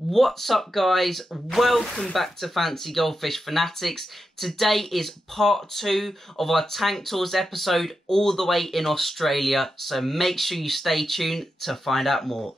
What's up guys, welcome back to Fancy Goldfish Fanatics. Today is part 2 of our tank tours episode all the way in Australia, so make sure you stay tuned to find out more.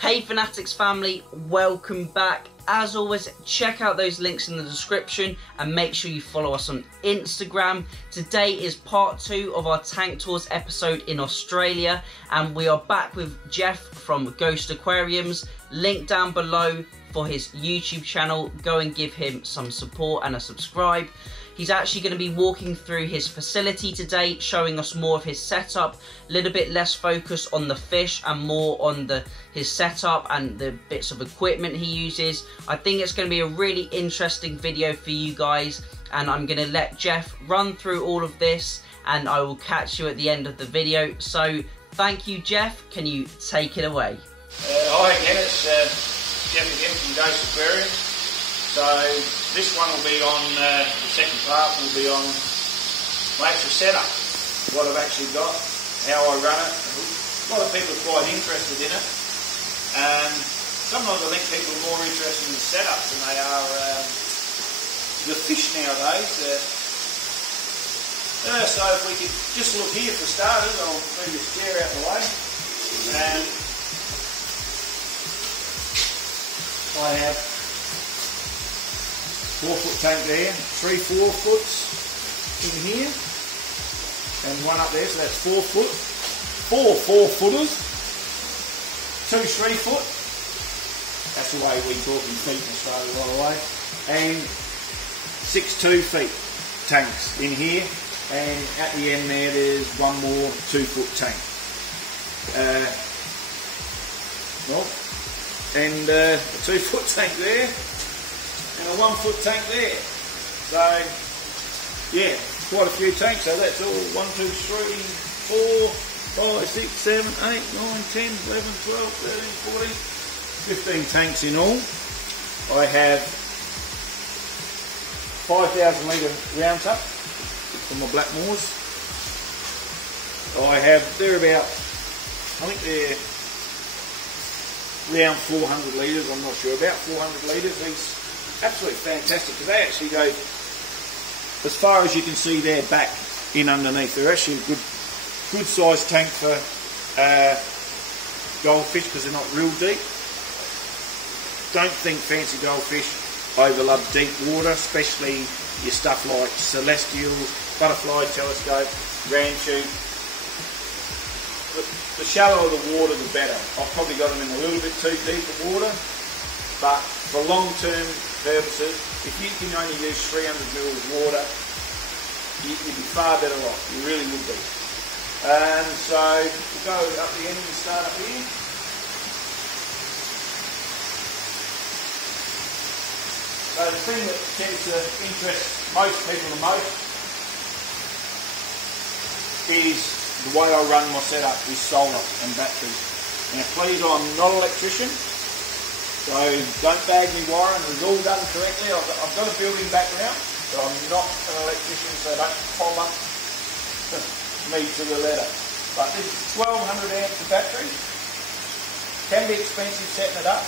Hey Fanatics family, welcome back. As always, check out those links in the description and make sure you follow us on Instagram. Today is part 2 of our tank tours episode in Australia, and we are back with Jeff from Ghost Aquariums. Link down below for his YouTube channel. Go and give him some support and a subscribe. He's actually going to be walking through his facility today, showing us more of his setup, a little bit less focus on the fish and more on his setup and the bits of equipment he uses. I think it's going to be a really interesting video for you guys, and I'm going to let Jeff run through all of this and I will catch you at the end of the video. So thank you, Jeff. Can you take it away? Hi again, it's Jeff again from Ghost Aquariums. So this one will be on, the second part will be on my actual setup, what I've actually got, how I run it. A lot of people are quite interested in it, and sometimes I think people are more interested in the setup than they are the fish nowadays. So if we could just look here for starters, I'll move this chair out the way, and I have 4-foot tank there, 3 4-foots in here, and one up there, so that's 4 foot, 4 4-footers, 2 3-foot, that's the way we talk in feet in Australia, by the way, and 6 2-foot tanks in here, and at the end there's one more 2-foot tank. And a 2-foot tank there, and a 1-foot tank there. So yeah, quite a few tanks. So that's all 1 2 3 4 5 6 7 8 9 10 11 12 13 14 15 tanks in all. I have 5,000 litre round tup for my Blackmores. I have, they're about, I think they're around 400 litres, I'm not sure, about 400 litres. These absolutely fantastic, because they actually go as far as you can see their back in underneath. They're actually a good sized tank for goldfish, because they're not real deep. Don't think fancy goldfish overlove deep water, especially your stuff like celestial, butterfly telescope, ranchu. The shallower the water, the better. I've probably got them in a little bit too deep of water, but for long-term purposes, if you can only use 300 ml of water, you'd be far better off. You really would be. And so we'll go up the end and start up here. So the thing that tends to interest most people the most is the way I run my setup is solar and batteries. Now please, I'm not an electrician, so don't bag me wiring. It was all done correctly. I've got a building background, but I'm not an electrician, so don't follow me to the letter. But this is 1200 amps of battery. Can be expensive setting it up,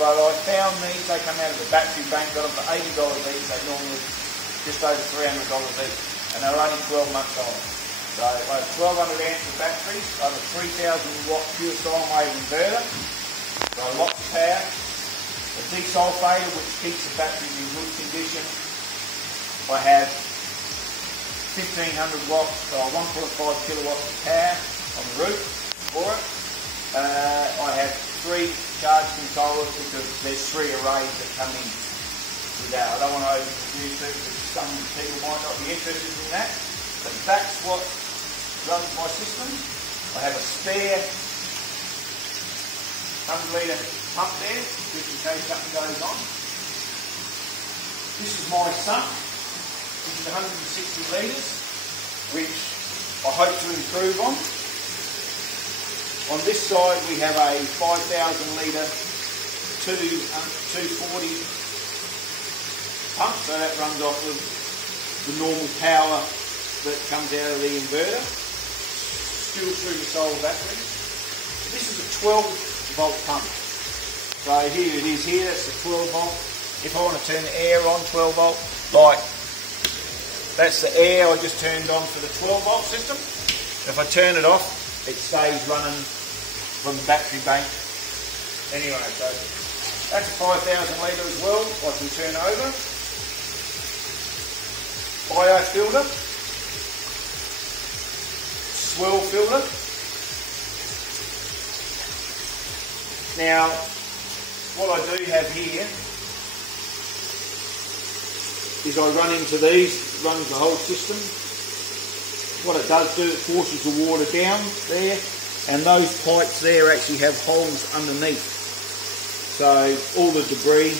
but I found these, they come out of the battery bank, got them for $80 each. They normally just over $300 each, and they're only 12 months old. So I have 1200 amps of batteries, I have a 3000 watt pure sine wave inverter, so lots of power. A desulfator which keeps the batteries in good condition. I have 1500 watts, so 1.5 kilowatts of power on the roof for it. I have 3 charge controllers, because there's 3 arrays that come in with that. I don't want to overproduce it, because some people might not be interested in that. But that's what runs my system. I have a spare 100 litre pump there, just in case something goes on. This is my sump. This is 160 litres, which I hope to improve on. On this side we have a 5,000 litre 240 pump, so that runs off of the normal power that comes out of the inverter, still through the solar battery. This is a 12 volt pump. So here it is here, that's the 12 volt. If I want to turn the air on 12 volt, like that's the air I just turned on for the 12 volt system. If I turn it off, it stays running from the battery bank. Anyway, so that's a 5,000 litre as well, I can turn over. Bio filter, swirl filter. Now, what I do have here is I run into these, runs the whole system. What it does do, it forces the water down there, and those pipes there actually have holes underneath. So all the debris,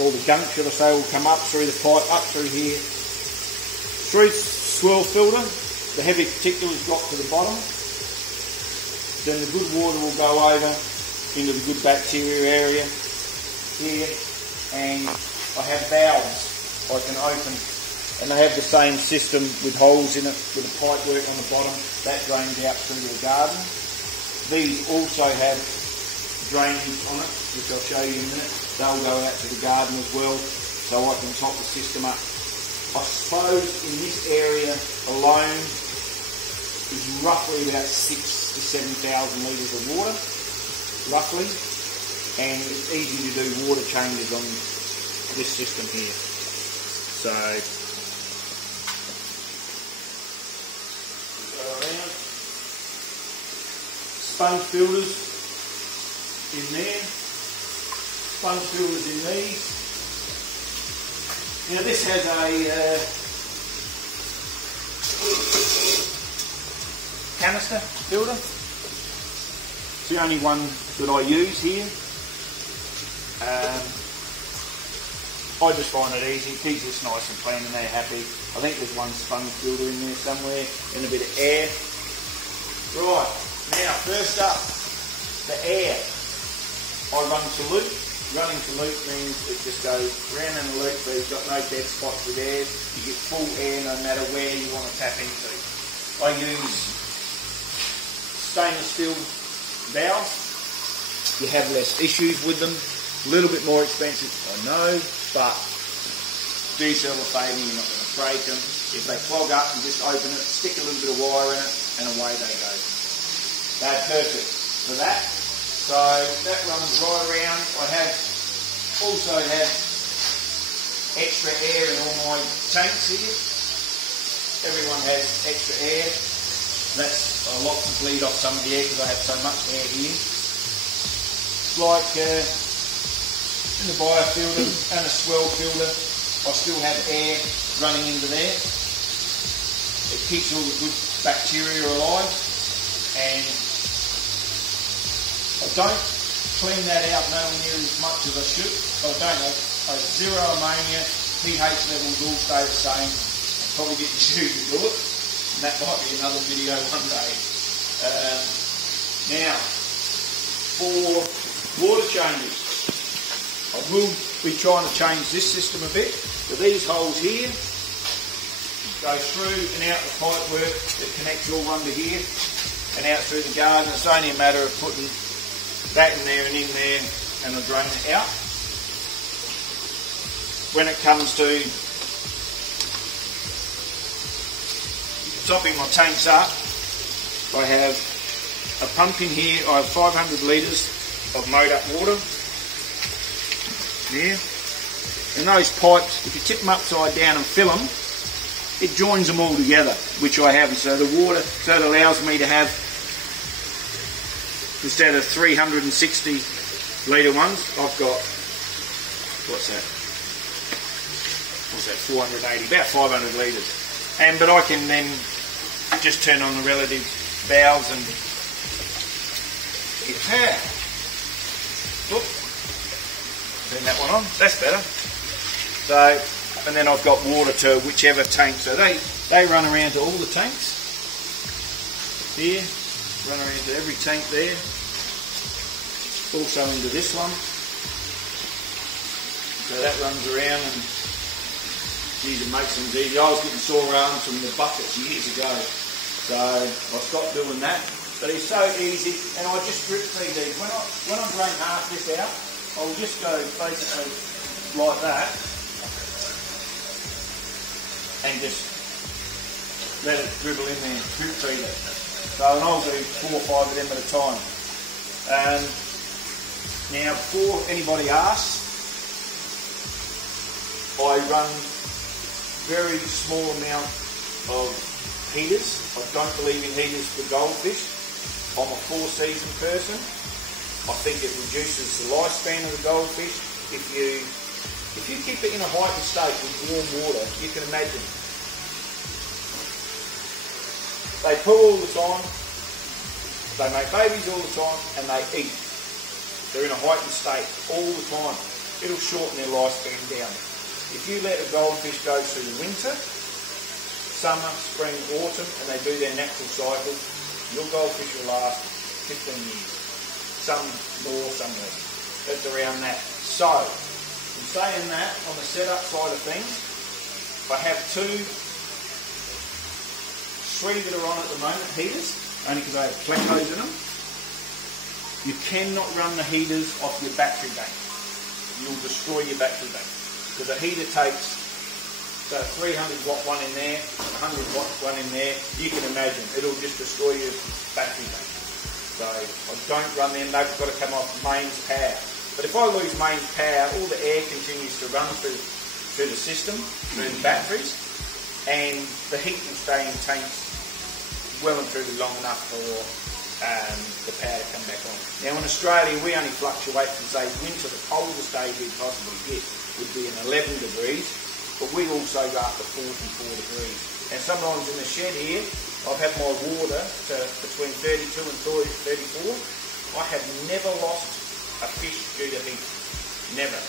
all the gunk, should I say, will come up through the pipe, up through here, through swirl filter. The heavy particulates drop to the bottom. Then the good water will go over into the good bacteria area here, and I have valves I can open, and they have the same system with holes in it, with a pipe work on the bottom that drains out through the garden. These also have drainage on it, which I'll show you in a minute. They'll go out to the garden as well, so I can top the system up. I suppose in this area alone is roughly about 6,000 to 7,000 litres of water, roughly, and it's easy to do water changes on this system here. So go around. Sponge filters in there, sponge filters in these. Now this has a canister filter. It's the only one that I use here. I just find it easy, it keeps this nice and clean and they're happy. I think there's one sponge filter in there somewhere and a bit of air. Right, now first up, the air. I run to loop. Running to loop means it just goes round in a loop, so you've got no dead spots with air. You get full air no matter where you want to tap into. I use stainless steel valves. You have less issues with them. A little bit more expensive, I know, but do yourself a favour, you're not going to break them. If they clog up, you just open it, stick a little bit of wire in it, and away they go. They're perfect for that. So that runs right around. I also have extra air in all my tanks here. Everyone has extra air. That's a lot to bleed off some of the air because I have so much air here. Like in the biofilter and a swirl filter, I still have air running into there. It keeps all the good bacteria alive, and I don't clean that out nowhere near as much as I should. I don't know. Zero ammonia, pH levels all stay the same. I'll probably get you to do it, and that might be another video one day. Now, for water changes, I will be trying to change this system a bit. So these holes here go through and out the pipe work that connects all under here and out through the garden. It's only a matter of putting that in there and in there, and I'll drain it out. When it comes to topping my tanks up, I have a pump in here. I have 500 litres of mowed up water there, and those pipes, if you tip them upside down and fill them, it joins them all together, which I have. So the water, so it allows me to have, instead of 360 litre ones, I've got, what's that, 480, about 500 litres. But I can then just turn on the relative valves and get power. Oop. Turn that one on, that's better. So, and then I've got water to whichever tank. So they run around to all the tanks here, Run her into every tank there. Also into this one. So that runs around and geez, it makes things easy. I was getting sore arms from the buckets years ago. So I stopped doing that. But it's so easy, and I just drip feed these. When I drain half this out, I'll just go basically like that, and just let it dribble in there, drip feed it. So, and I'll do 4 or 5 of them at a time. Now, before anybody asks, I run very small amount of heaters. I don't believe in heaters for goldfish. I'm a 4-season person. I think it reduces the lifespan of the goldfish. If you keep it in a heightened state with warm water, you can imagine. They pull all the time, they make babies all the time, and they eat. They're in a heightened state all the time. It'll shorten their lifespan down. If you let a goldfish go through the winter, summer, spring, autumn, and they do their natural cycle, your goldfish will last 15 years. Some more, some less. That's around that. So, in saying that, on the setup side of things, I have 3 that are on at the moment, heaters, only because I have plecos in them. You cannot run the heaters off your battery bank. You'll destroy your battery bank. Because a heater takes so 300 watt one in there, 100 watt one in there, you can imagine, it'll just destroy your battery bank. So I don't run them, they've got to come off mains power. But if I lose mains power, all the air continues to run through the system, through the batteries, and the heat will stay in tanks well and truly long enough for the power to come back on. Now in Australia, we only fluctuate from, say, winter, the coldest day we'd possibly get would be an 11 degrees. But we also go up to 44 degrees. And sometimes in the shed here, I've had my water to between 32 and 34. I have never lost a fish due to heat. Never.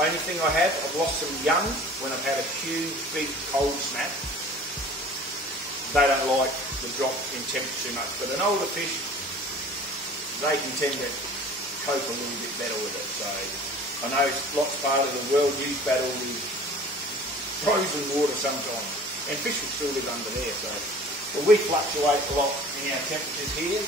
Only thing I've lost some young when I've had a huge, big cold snap. They don't like the drop in temperature too much. But an older fish, they can tend to cope a little bit better with it. So I know lots of part of the world you battle with frozen water sometimes, and fish will still live under there. So, but we fluctuate a lot in our temperatures here.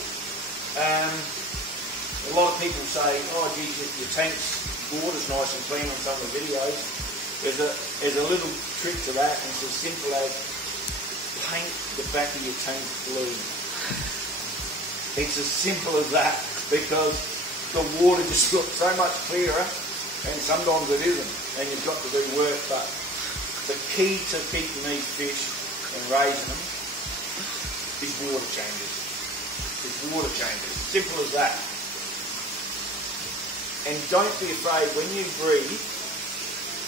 A lot of people say, "Oh, geez, your tank's water's nice and clean" on some of the videos. There's a little trick to that, and it's as simple as paint the back of your tank blue. It's as simple as that, because the water just looks so much clearer, and sometimes it isn't, and you've got to do work. But the key to keeping these fish and raising them is water changes. It's water changes. Simple as that. And don't be afraid when you breed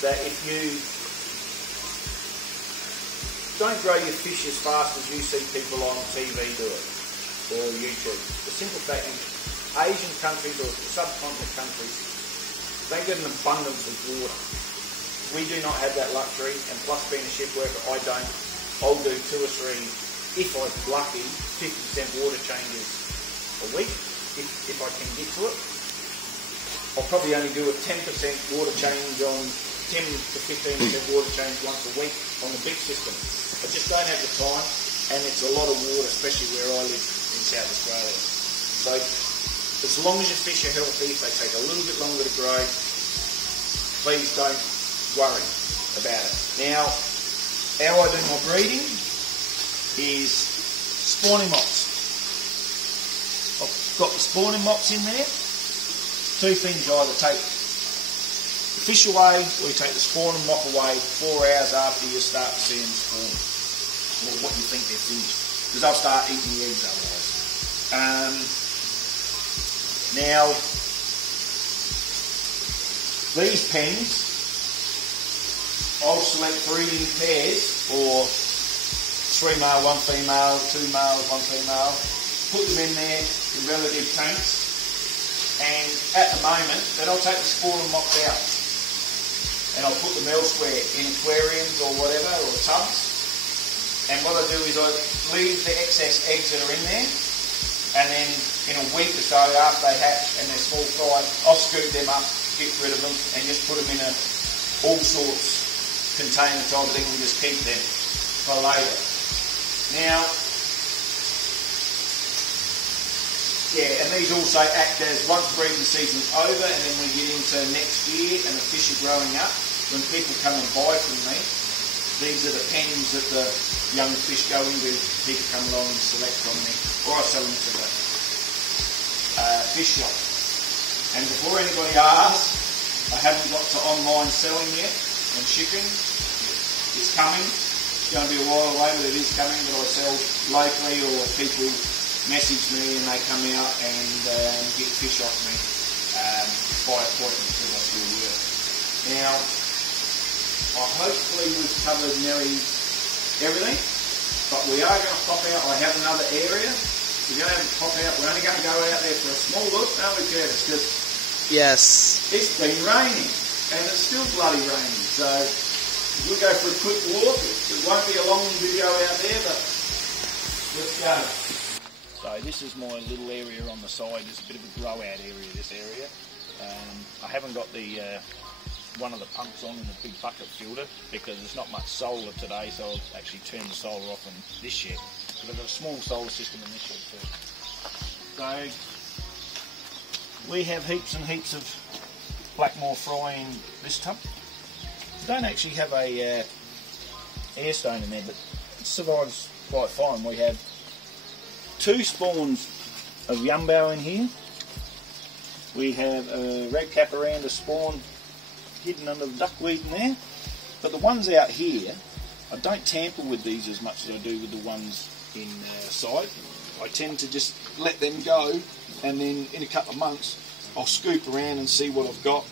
that if you don't grow your fish as fast as you see people on TV do it, or YouTube. The simple fact is Asian countries or subcontinent countries, they get an abundance of water. We do not have that luxury, and plus being a ship worker, I don't. I'll do 2 or 3, if I'm lucky, 50% water changes a week, if I can get to it. I'll probably only do a 10% water change on 10 to 15% water change once a week on the big system. I just don't have the time, and it's a lot of water, especially where I live in South Australia. So as long as your fish are healthy, if they take a little bit longer to grow, please don't worry about it. Now, how I do my breeding is spawning mops. I've got the spawning mops in there. 2 things: you either take the fish away, or you take the spawning mop away 4 hours after you start to see them spawn, or what you think they're finished, because they'll start eating the eggs otherwise. Now, these pens, I'll select breeding pairs, or 3 male, 1 female, 2 males, 1 female, put them in there in relative tanks, and at the moment, then I'll take the spawning mops out, and I'll put them elsewhere, in aquariums or whatever, or tubs, and what I do is I leave the excess eggs that are in there, and then in a week or so after they hatch and they're small fry, I'll scoop them up, get rid of them, and just put them in a all sorts container type of thing and just keep them for later. Now, yeah, and these also act as, once breeding season's over and then we get into next year and the fish are growing up, when people come and buy from me, these are the pens that the young fish go into. People come along and select from me, or I sell them to the fish shop. And before anybody asks, I haven't got to online selling yet and shipping. It's coming. It's going to be a while away, but it is coming. But I sell locally, or people message me and they come out and get fish off me by appointment because I still work. Now, hopefully we've covered nearly everything, but we are going to pop out. I have another area. We're going to have a pop out. We're only going to go out there for a small look, aren't we, Curtis? Because yes, it's been raining and it's still bloody raining. So we'll go for a quick walk. It won't be a long video out there, but let's go. So this is my little area on the side. There's a bit of a grow out area, this area. I haven't got the one of the pumps on in the big bucket filter because there's not much solar today, so I'll actually turn the solar off in this shed. But I've got a small solar system in this shed too. So we have heaps and heaps of blackmore fry in this tub. We don't actually have a air stone in there, but it survives quite fine. We have 2 spawns of yumbo in here. We have a red caparanda spawn hidden under the duckweed in there. But the ones out here, I don't tamper with these as much as I do with the ones inside. I tend to just let them go, and then in a couple of months I'll scoop around and see what I've got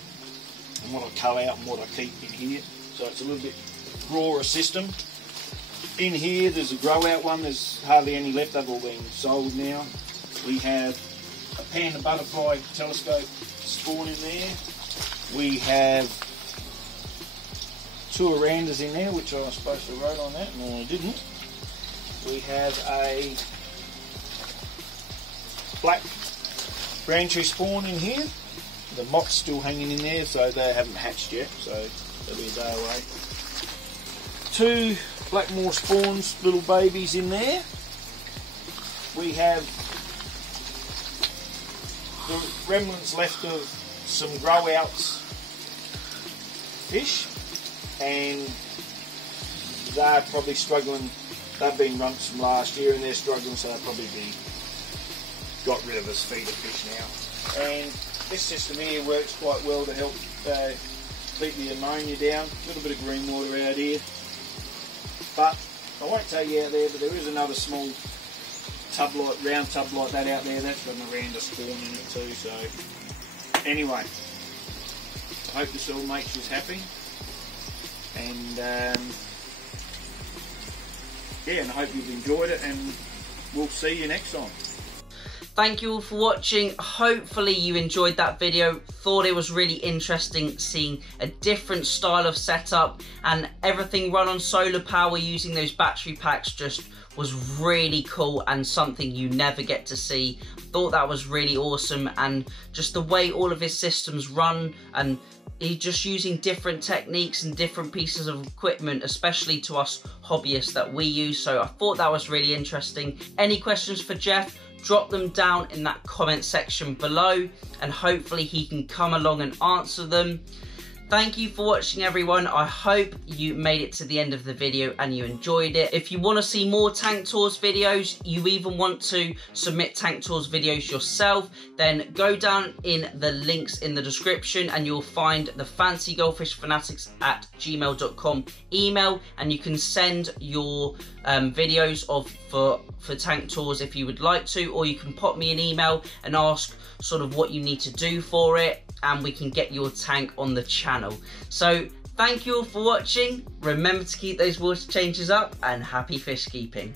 and what I cull out and what I keep in here. So it's a little bit rawer system. In here there's a grow out one, there's hardly any left, they've all been sold now. We have a panda butterfly telescope spawn in there. We have 2 arandas in there, which I was supposed to write on that, and I didn't. We have a black branchie spawn in here. The mott's still hanging in there, so they haven't hatched yet, so they'll be a day away. 2 blackmore spawns, little babies in there. We have the remnants left of some grow outs fish, and they're probably struggling. They've been rumps from last year and they're struggling, so they'll probably be got rid of as feeder fish now. And this system here works quite well to help keep the ammonia down. A little bit of green water out here, but I won't take you out there, but there is another small tub like, round tub like that out there. That's got an aranda spawn in it too. So anyway, I hope this all makes you happy, and yeah, and I hope you've enjoyed it, and we'll see you next time. Thank you all for watching. Hopefully you enjoyed that video. Thought it was really interesting seeing a different style of setup, and everything run on solar power using those battery packs just was really cool and something you never get to see. Thought that was really awesome, and just the way all of his systems run, and he's just using different techniques and different pieces of equipment, especially to us hobbyists that we use. So I thought that was really interesting. Any questions for Jeff? Drop them down in that comment section below, and hopefully he can come along and answer them. Thank you for watching, everyone. I hope you made it to the end of the video and you enjoyed it. If you want to see more tank tours videos, you even want to submit tank tours videos yourself, then go down in the links in the description and you'll find the fancygoldfishfanatics@gmail.com email, and you can send your videos for tank tours if you would like to, or you can pop me an email and ask sort of what you need to do for it, and we can get your tank on the channel. So thank you all for watching. Remember to keep those water changes up, and happy fish keeping.